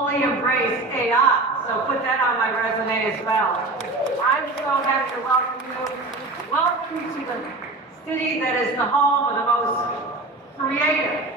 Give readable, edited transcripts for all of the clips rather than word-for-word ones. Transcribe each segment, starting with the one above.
fully embrace AI. So put that on my resume as well. I'm so happy to welcome you. Welcome to the city that is the home of the most creative,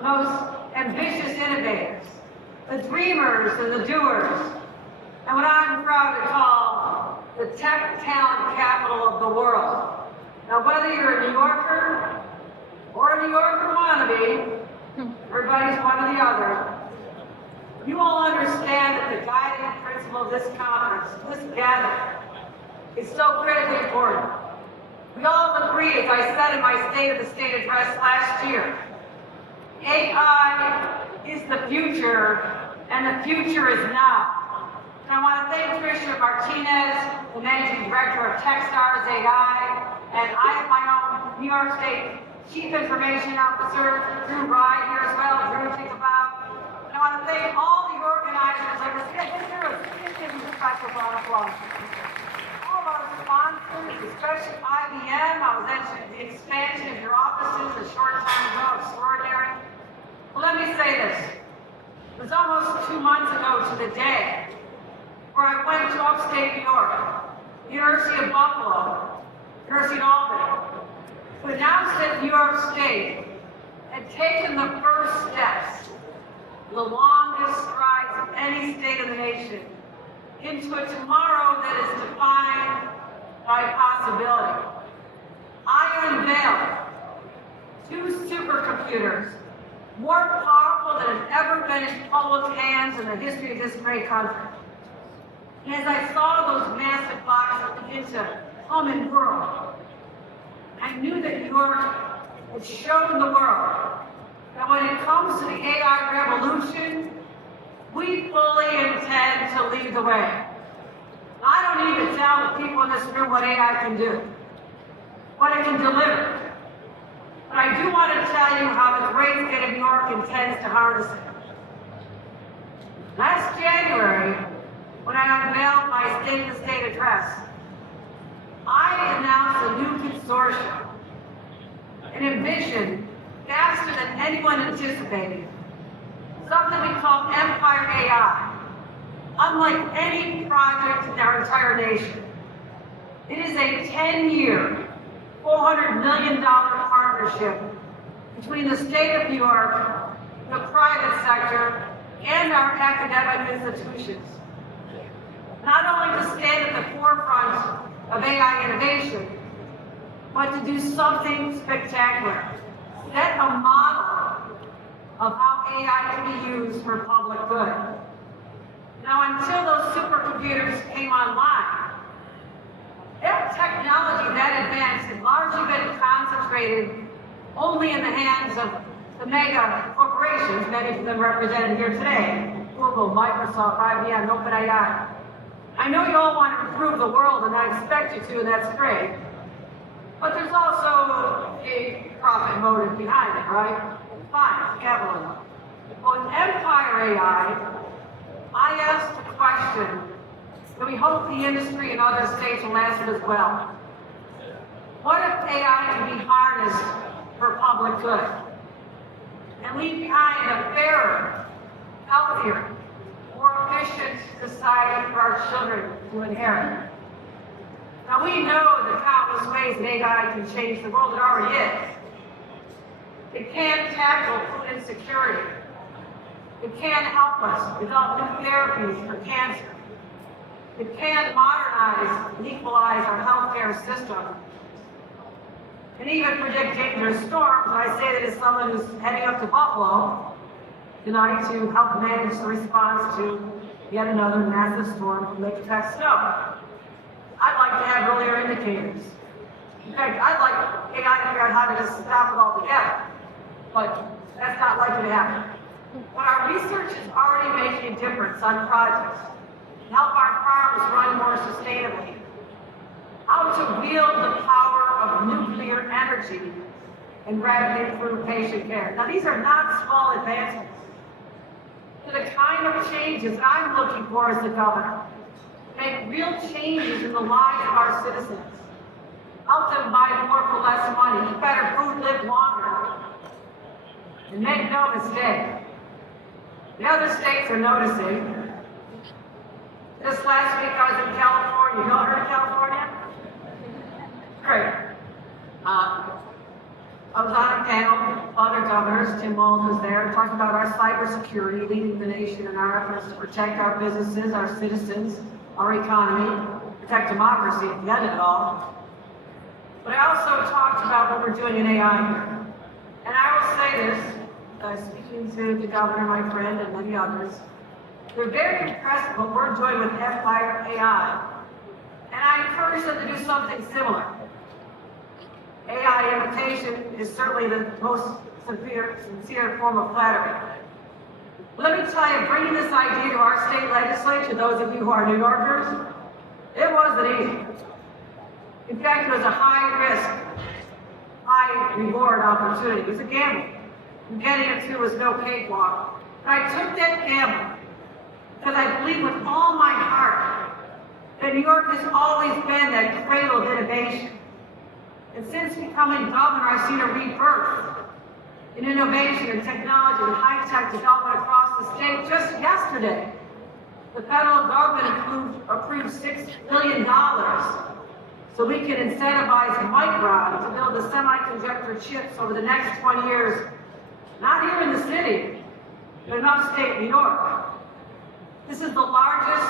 most ambitious innovators, the dreamers and the doers, and what I'm proud to call the tech talent capital of the world. Now, whether you're a New Yorker or a New Yorker wannabe, everybody's one or the other, you all understand that the guiding principle of this conference, this gathering, is so critically important. We all agree, as I said in my State of the State address last year, AI is the future, and the future is now. And I want to thank Tricia Martinez, the Managing Director of Techstars AI, and I have my own New York State Chief Information Officer, Drew Rye, here as well. Drew, think about. And I want to thank all the organizers. Like I said, give you a special round of applause. All of our sponsors, especially IBM. I was mentioning the expansion of your offices a short time ago, extraordinary. Well, let me say this. It was almost 2 months ago to the day where I went to upstate New York, University of Buffalo, University of Albany, to announce that New York State had taken the first steps, the longest strides of any state of the nation, into a tomorrow that is defined by possibility. I unveiled 2 supercomputers more powerful than have ever been in public hands in the history of this great country. And as I saw those massive boxes begin to hum and whirl, I knew that New York had shown the world that when it comes to the AI revolution, we fully intend to lead the way. I don't need to tell the people in this room what AI can do, what it can deliver. But I do want to tell you how the great state of New York intends to harness it. Last January, when I unveiled my State of the State address, I announced a new consortium, an envision faster than anyone anticipated, something we call Empire AI, unlike any project in our entire nation. It is a 10-year, $400 million partnership between the state of New York, the private sector, and our academic institutions. Not only to stand at the forefront of AI innovation, but to do something spectacular. Set a model of how AI can be used for public good. Now, until those supercomputers came online, that technology, that advance, had largely been concentrated only in the hands of the mega corporations, many of them represented here today: Google, Microsoft, IBM, OpenAI. I know you all want to improve the world, and I expect you to, and that's great. But there's also a profit motive behind it, right? Fine, it's capitalism. Well, in Empire AI, I asked a question that we hope the industry and other states will answer as well. What if AI can be harnessed for public good and leave behind a fairer, healthier, more efficient society for our children to inherit? Now, we know the countless ways that AI can change the world. It already is. It can tackle food insecurity. It can help us develop new therapies for cancer. It can modernize and equalize our healthcare system, and even predict dangerous storms. And I say that as someone who's heading up to Buffalo tonight to help manage the response to yet another massive storm from Lake Effect snow. I'd like to have earlier indicators. In fact, I'd like AI to figure out how to just stop it altogether, but that's not likely to happen. But our research is already making a difference on projects to help our farms run more sustainably, how to wield the power of nuclear energy and rapidly improve patient care. Now, these are not small advancements. They're the kind of changes that I'm looking for as the governor. Make real changes in the lives of our citizens. Help them buy more for less money, eat better food, live longer. And make no mistake, The other states are noticing. This last week I was in California. You all heard of California? Great. I was on a panel with other governors. Tim Walz was there, talking about our cybersecurity, leading the nation in our efforts to protect our businesses, our citizens, our economy, protect democracy at the end of it all. But I also talked about what we're doing in AI here. And I will say this, speaking to the governor, my friend, and many others, they're very impressed with what we're doing with Empire AI. And I encourage them to do something similar. AI imitation is certainly the most sincere form of flattery. Let me tell you, bringing this idea to our state legislature, those of you who are New Yorkers, it wasn't easy. In fact, it was a high-risk, high-reward opportunity. It was a gamble. And getting it through was no cakewalk. But I took that gamble because I believe with all my heart that New York has always been that cradle of innovation. And since becoming governor, I've seen a rebirth in innovation and technology and high-tech development across the state. Just yesterday, the federal government approved $6 billion so we can incentivize Micron to build the semiconductor chips over the next 20 years, not here in the city, but in upstate New York. This is the largest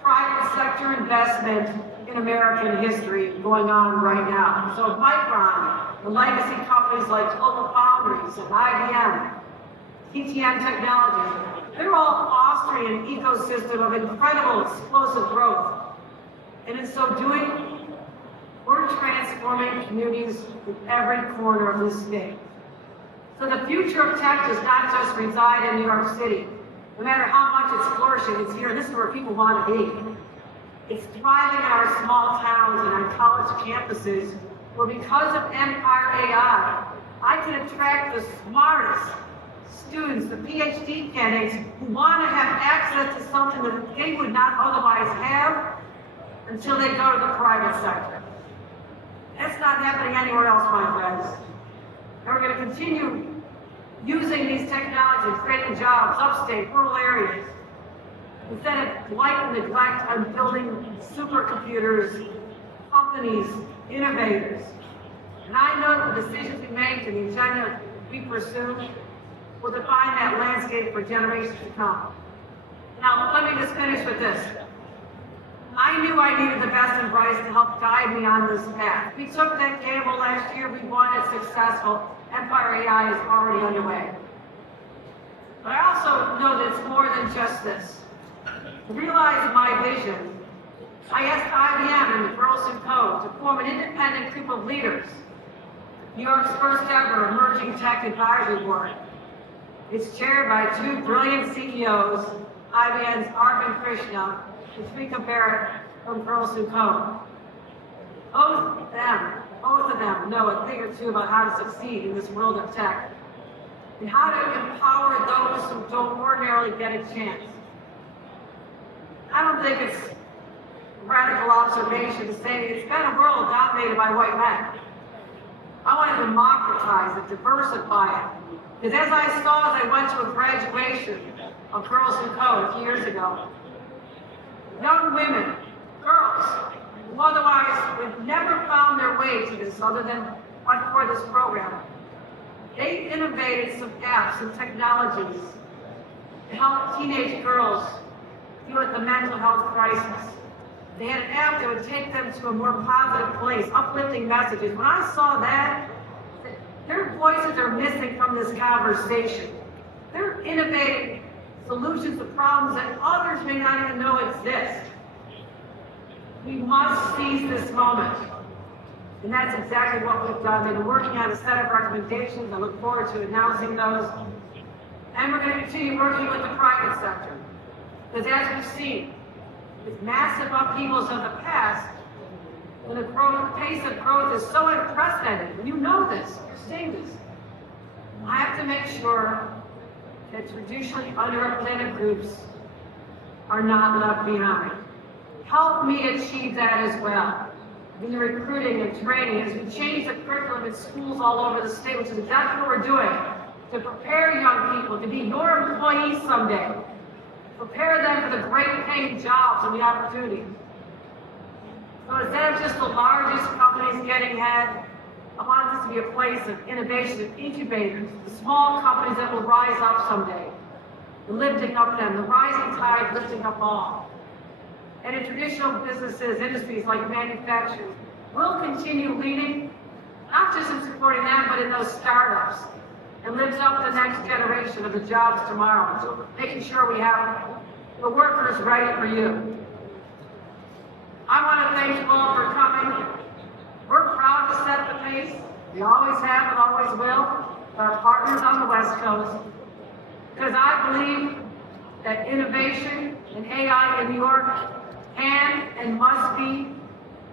private sector investment in American history going on right now. So Micron, the legacy companies like GlobalFoundries and IBM, TTM Technologies, they're all fostering an ecosystem of incredible explosive growth. And in so doing, we're transforming communities in every corner of this state. So the future of tech does not just reside in New York City. No matter how much it's flourishing, it's here. This is where people want to be. It's thriving in our small towns and on college campuses, where because of Empire AI, I can attract the smartest students, the PhD candidates, who want to have access to something that they would not otherwise have until they go to the private sector. That's not happening anywhere else, my friends. And we're going to continue using these technologies, creating jobs, upstate, rural areas, instead of blight and neglect on building supercomputers, companies, innovators. And I know the decisions we make and the agenda we pursue will define that landscape for generations to come. Now, let me just finish with this. I knew I needed the best and brightest to help guide me on this path. We took that gamble last year, we won, it's successful. Empire AI is already underway. But I also know that it's more than just this. To realize my vision, I asked IBM and the Burleson Code to form an independent group of leaders, New York's first ever Emerging Tech Advisory Board. It's chaired by two brilliant CEOs, IBM's Arvind Krishna and Srika Barrett from Burleson Code. Both of them know a thing or two about how to succeed in this world of tech and how to empower those who don't ordinarily get a chance. I don't think it's a radical observation to say it's been a world dominated by white men. I want to democratize it, diversify it. Because as I saw as I went to a graduation of Burleson Code a few years ago, young women, girls, who otherwise would never found their way to this other than for this program, they innovated some apps and technologies to help teenage girls deal with the mental health crisis. They had an app that would take them to a more positive place, uplifting messages. When I saw that, their voices are missing from this conversation. They're innovating solutions to problems that others may not even know exist. We must seize this moment. And that's exactly what we've done. We've been working on a set of recommendations. I look forward to announcing those. And we're going to continue working with the private sector. Because as we've seen, with massive upheavals of the past, when the pace of growth is so unprecedented, and you know this, you're seeing this, I have to make sure that traditionally underrepresented groups are not left behind. Help me achieve that as well. In the recruiting and training, as we change the curriculum in schools all over the state, which is exactly what we're doing, to prepare young people to be your employees someday. Prepare them for the great paying jobs and the opportunities. So instead of just the largest companies getting ahead, I want this to be a place of innovation and incubators, the small companies that will rise up someday, lifting up them, the rising tide lifting up all. And in traditional businesses, industries like manufacturing, we'll continue leading, not just in supporting them, but in those startups, and lift up the next generation of the jobs tomorrow. So making sure we have the workers ready for you. I want to thank you all for coming. We're proud to set the pace. We always have and always will with our partners on the West Coast. Because I believe that innovation and AI in New York can and must be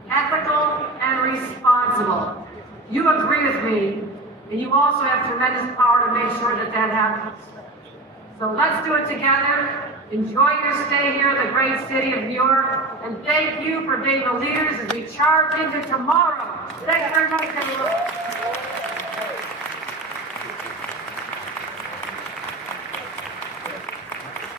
ethical and responsible. You agree with me, and you also have tremendous power to make sure that that happens. So let's do it together. Enjoy your stay here in the great city of New York, and thank you for being the leaders as we charge into tomorrow. Thanks very much, everyone.